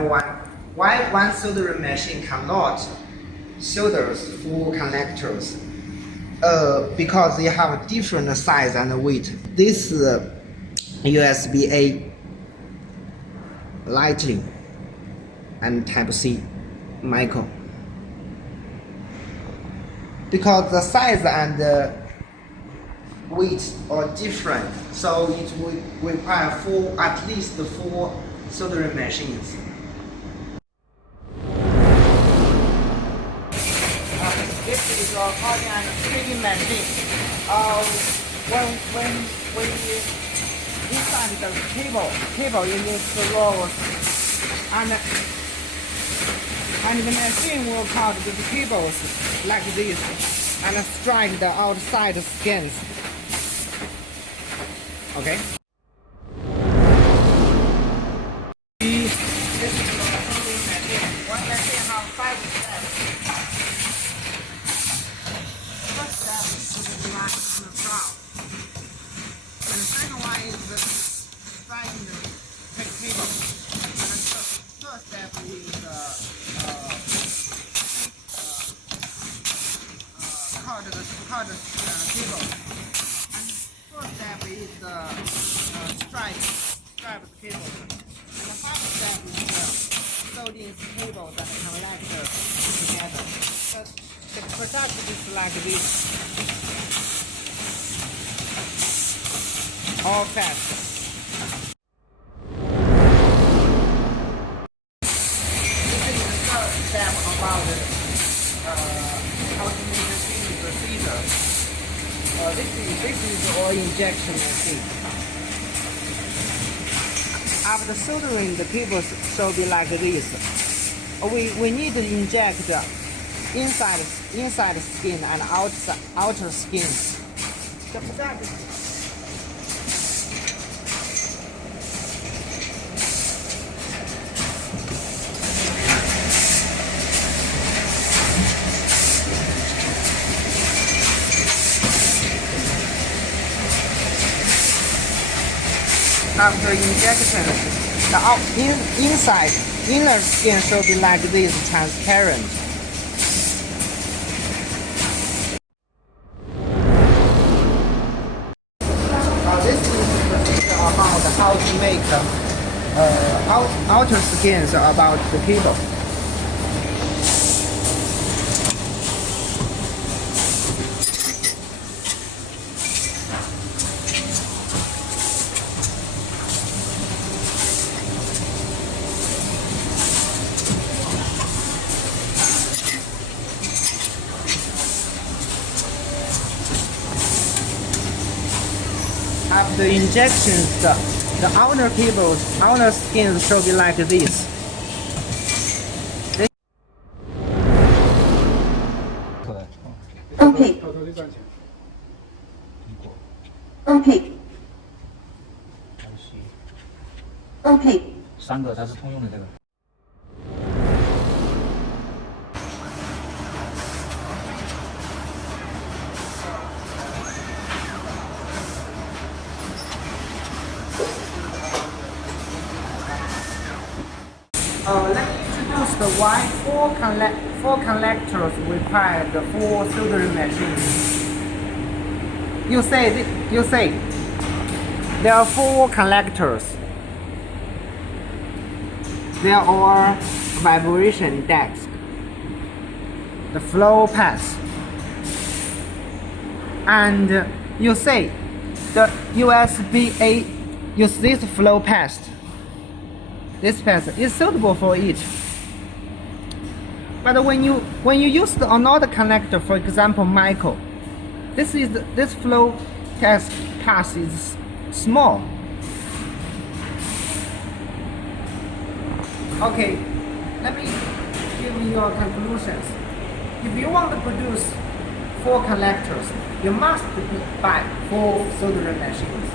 why one soldering machine cannot solder four connectors? Because they have different size and weight. This USB-A Lightning and Type-C micro. Because the size and the weight are different, so it will require at least four soldering machines. This is a cutting and screening machine. When you inside the cable you need to roll, and the machine will cut the cables like this and strike the outside skins. Okay. This is the soldering machine. One machine has 5 steps. First step is the black on the ground. And the second one is the striking the cable. And the third step is the cut the cable. And fourth step is the stripe the cable. And the fifth step is the soldering cables and connectors together. The product is like this. All fast. This is the third step about the automaction procedure. This is oil injection machine. After soldering, the cables should be like this. We need to inject the inside skin and outer skin. The product after injection, the inner skin should be like this, transparent. This is the procedure about how to make outer skins about the cable. After injections, the outer skins should be like this. OK。OK。OK。3个它是通用的这个。Let me introduce the why four connectors require the 4 soldering machines. You say there are 4 connectors. There are vibration decks, the flow path, and you say the USB-A use this flow path. This path is suitable for each. But when you use another connector, for example, micro, this flow path is small. Okay, let me give you your conclusions. If you want to produce 4 connectors, you must buy 4 soldering machines.